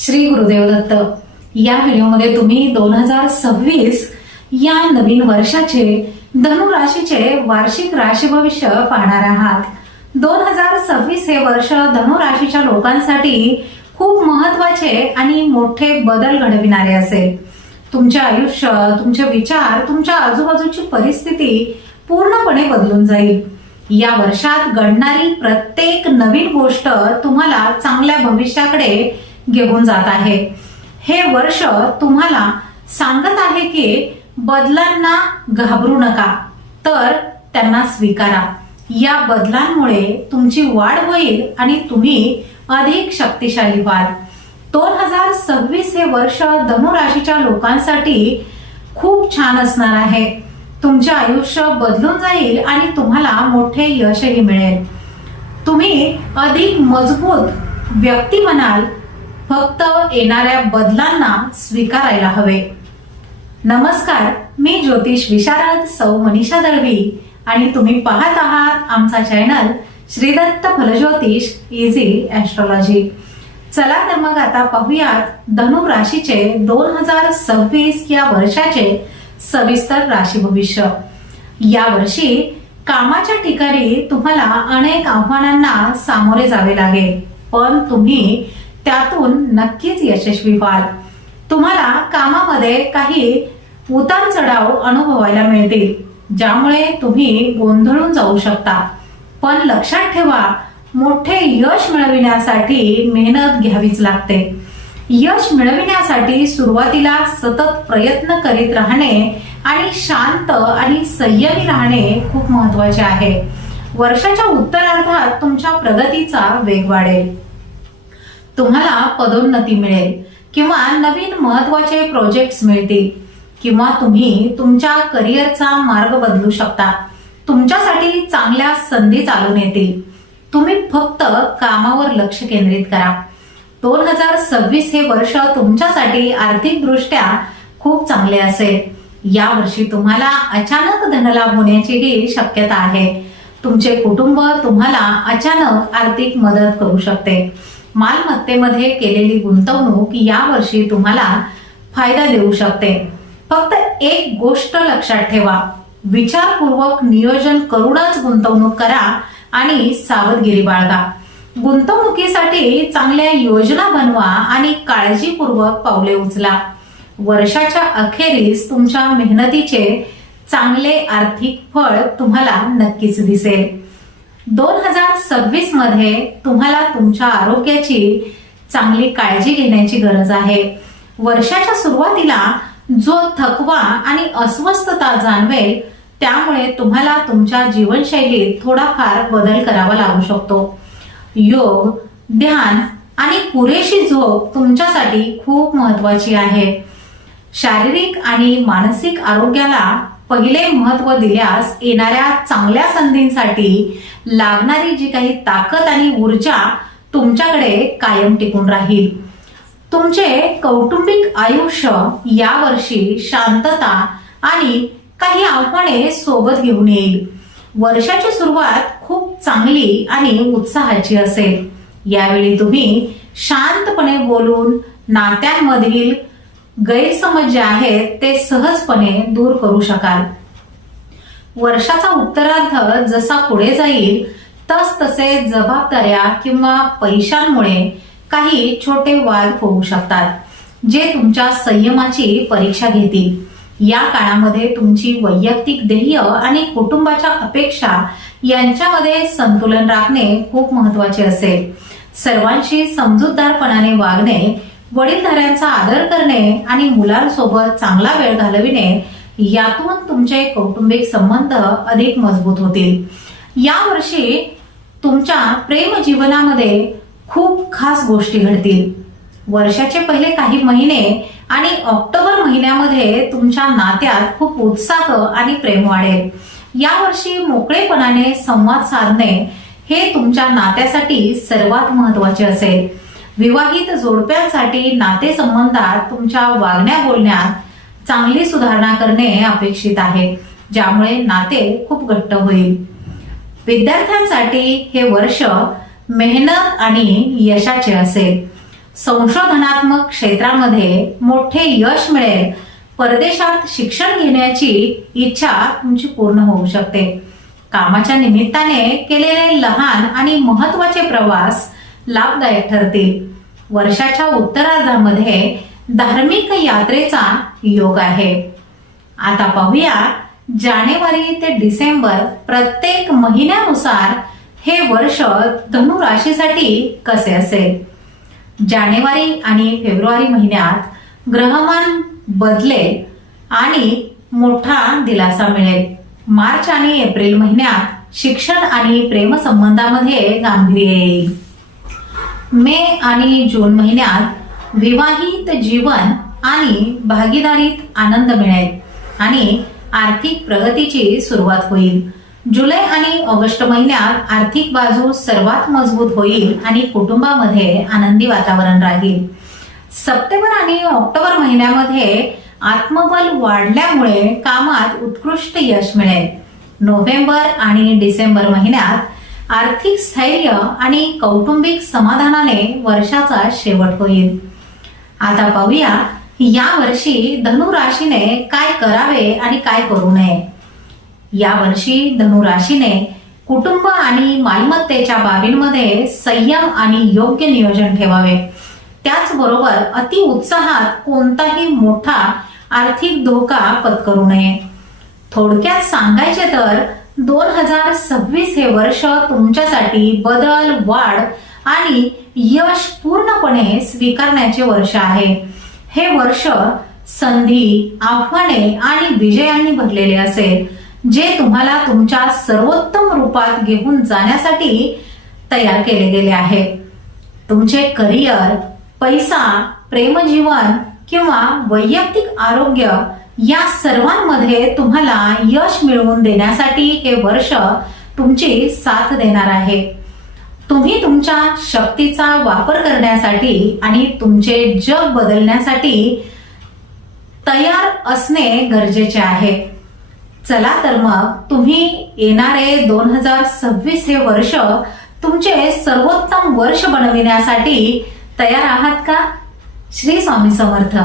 श्री गुरुदेव दत्त. या व्हिडिओमध्ये तुम्ही 2026 या नवीन वर्षाचे धनु राशीचे वार्षिक राशी भविष्य पाहणार आहात. 2026 हे वर्ष धनु राशीच्या लोकांसाठी खूप महत्वाचे आणि मोठे बदल घडविणारे असेल. तुमचे आयुष्य, तुमचे विचार, तुमच्या आजूबाजूची परिस्थिती पूर्णपणे बदलून जाईल. या वर्षात घडणारी प्रत्येक नवीन गोष्ट तुम्हाला चांगल्या भविष्याकडे घेऊन जात आहे. हे वर्ष तुम्हाला सांगत आहे की बदलांना घाबरू नका, तर त्यांना स्वीकारा. या बदलांमुळे तुमची वाढ होईल आणि तुम्ही अधिक शक्तिशाली व्हाल. 2026 हे वर्ष धनु राशीच्या लोकांसाठी खूप छान असणार आहे. तुमचे आयुष्य बदलून जाईल आणि तुम्हाला मोठे यशही मिळेल. तुम्ही अधिक मजबूत व्यक्ती बनाल. फक्त येणाऱ्या बदलांना स्वीकारायला हवे. नमस्कार, मी ज्योतिष विशारद सौ मनीषा दळवी आणि तुम्ही पाहत आहात आमचा चॅनल श्री दत्त फलज्योतिष इझी ॲस्ट्रॉलॉजी. चला तर मग आता पाहूयात धनु राशीचे 2026 या वर्षाचे सविस्तर राशी भविष्य. या वर्षी कामाच्या ठिकाणी तुम्हाला अनेक आव्हानांना सामोरे जावे लागेल, पण तुम्ही त्यातून नक्कीच यशस्वी व्हाल. तुम्हाला कामामध्ये काही उतार चढाव अनुभवायला मिळतील, ज्यामुळे तुम्ही गोंधळून जाऊ शकता. पण लक्षात ठेवा, मोठे यश मिळविण्यासाठी मेहनत घ्यावीच लागते. यश मिळविण्यासाठी सुरुवातीला सतत प्रयत्न करीत राहणे आणि शांत आणि संयमी राहणे खूप महत्वाचे आहे. वर्षाच्या उत्तरार्धात तुमच्या प्रगतीचा वेग वाढेल. तुम्हाला पदोन्नती मिळेल किंवा नवीन महत्वाचे प्रोजेक्ट्स मिळतील, किंवा तुम्ही तुमच्या करिअरचा मार्ग बदलू शकता. तुमच्यासाठी चांगल्या संधी चालून येतील. तुम्ही फक्त कामावर लक्ष केंद्रित करा. 2026 हे वर्ष तुमच्यासाठी आर्थिक दृष्ट्या खूप चांगले असेल. या वर्षी तुम्हाला अचानक धनलाभ होण्याचीही शक्यता आहे. तुमचे कुटुंब तुम्हाला अचानक आर्थिक मदत करू शकते. मालमत्तेमध्ये केलेली गुंतवणूक या वर्षी तुम्हाला फायदा देऊ शकते. फक्त एक गोष्ट लक्षात ठेवा, विचारपूर्वक नियोजन करूनच गुंतवणूक करा आणि सावधगिरी बाळगा. गुंतवणुकीसाठी चांगल्या योजना बनवा आणि काळजीपूर्वक पावले उचला. वर्षाच्या अखेरीस तुमच्या मेहनतीचे चांगले आर्थिक फळ तुम्हाला नक्कीच दिसेल. 2026 मध्ये तुम्हाला तुमच्या आरोग्याची चांगली काळजी घेण्याची गरज आहे. वर्षाच्या सुरुवातीला जो थकवा आणि अस्वस्थता जाणवेल, त्यामुळे तुम्हाला तुमच्या जीवनशैलीत थोडाफार बदल करावा लागू शकतो. योग, ध्यान आणि पुरेशी झोप तुमच्यासाठी खूप महत्वाची आहे. शारीरिक आणि मानसिक आरोग्याला पहिले महत्व दिल्यास येणाऱ्या चांगल्या संधींसाठी लागणारी जी काही ताकद आणि ऊर्जा तुमच्याकडे कायम टिकून राहील. तुमचे कौटुंबिक आयुष्य यावर्षी शांतता आणि काही आव्हाने सोबत घेऊन येईल. वर्षाची सुरुवात खूप चांगली आणि उत्साहाची असेल. यावेळी तुम्ही शांतपणे बोलून नात्यांमधील गैरसमज जे आहेत ते सहजपणे दूर करू शकाल. वर्षाचा उत्तरार्ध जसा पुढे जाईल तसे जबाबदाऱ्या किंवा पैशांमुळे काही छोटे वाद होऊ शकतात, जे तुमच्या संयमाची परीक्षा घेतील. या काळामध्ये तुमची वैयक्तिक ध्येय आणि कुटुंबाच्या अपेक्षा यांच्यामध्ये संतुलन राखणे खूप महत्वाचे असेल. सर्वांशी समजूतदारपणाने वागणे, वडीलधाऱ्यांचा आदर करणे आणि मुलांसोबत चांगला वेळ घालविणे यातून तुमचे कौटुंबिक संबंध अधिक मजबूत होतील. यावर्षी तुमच्या प्रेम जीवनामध्ये खूप खास गोष्टी घडतील. वर्षाचे पहिले काही महिने आणि ऑक्टोबर महिन्यामध्ये तुमच्या नात्यात खूप उत्साह आणि प्रेम वाढेल. यावर्षी मोकळेपणाने संवाद साधणे हे तुमच्या नात्यासाठी सर्वात महत्वाचे असेल. विवाहित जोडप्यांसाठी नातेसंबंधात तुमच्या वागण्या बोलण्यात चांगली सुधारणा करणे अपेक्षित आहे, ज्यामुळे नाते खूप घट्ट होईल. विद्यार्थ्यांसाठी हे वर्ष मेहनत आणि यशाचे असेल. संशोधनात्मक क्षेत्रामध्ये मोठे यश मिळेल, परदेशात शिक्षण घेण्याची इच्छा तुमची पूर्ण होऊ शकते. कामाच्या निमित्ताने केलेले लहान आणि महत्वाचे प्रवास लाभदायक ठरतील. वर्षाच्या उत्तरार्धामध्ये धार्मिक यात्रेचा योग आहे. आता पाहूया जानेवारी ते डिसेंबर प्रत्येक महिन्यानुसार हे वर्ष धनु राशीसाठी कसे असेल. जानेवारी आणि फेब्रुवारी महिन्यात ग्रहमान बदलेल आणि मोठा दिलासा मिळेल. मार्च आणि एप्रिल महिन्यात शिक्षण आणि प्रेमसंबंधामध्ये गांभीर्य येईल. मे आणि जून महिन्यात विवाहित जीवन आणि भागीदारीत आनंद मिळेल आणि आर्थिक प्रगतीची सुरुवात होईल. जुलै आणि ऑगस्ट महिन्यात आर्थिक बाजू सर्वात मजबूत होईल आणि कुटुंबामध्ये आनंदी वातावरण राहील. सप्टेंबर आणि ऑक्टोबर महिन्यामध्ये आत्मबल वाढल्यामुळे कामात उत्कृष्ट यश मिळेल. नोव्हेंबर आणि डिसेंबर महिन्यात आर्थिक स्थैर्य आणि कौटुंबिक समाधानाने वर्षाचा शेवट होईल. आता पाहूया या वर्षी धनु राशीने काय करावे आणि काय करू नये. या वर्षी धनु राशीने कुटुंब आणि मालमत्तेच्या बाबींमध्ये संयम आणि योग्य नियोजन ठेवावे. त्याचबरोबर अति उत्साहात कोणताही मोठा आर्थिक धोका पत्करू नये. थोडक्यात सांगायचे तर 2026 हे वर्ष तुमच्यासाठी बदल, वाढ आणि यश पूर्णपणे स्वीकारण्याचे वर्ष आहे. हे वर्ष संधी, आव्हाने आणि विजयांनी भरलेले असेल, जे तुम्हाला तुमच्या सर्वोत्तम रूपात घेऊन जाण्यासाठी तयार केले गेले आहे. तुमचे करिअर, पैसा, प्रेमजीवन किंवा वैयक्तिक आरोग्य या सर्वांमध्ये तुम्हाला यश मिळवून देण्यासाठी हे वर्ष तुमची साथ देणार आहे. तुम्ही तुमच्या शक्तीचा वापर करण्यासाठी आणि तुमचे जग बदलण्यासाठी तयार असणे गरजेचे आहे. चला तर मग तुम्ही येणारे 2026 हे वर्ष तुमचे सर्वोत्तम वर्ष बनविण्यासाठी तयार आहात का? श्री स्वामी समर्थ.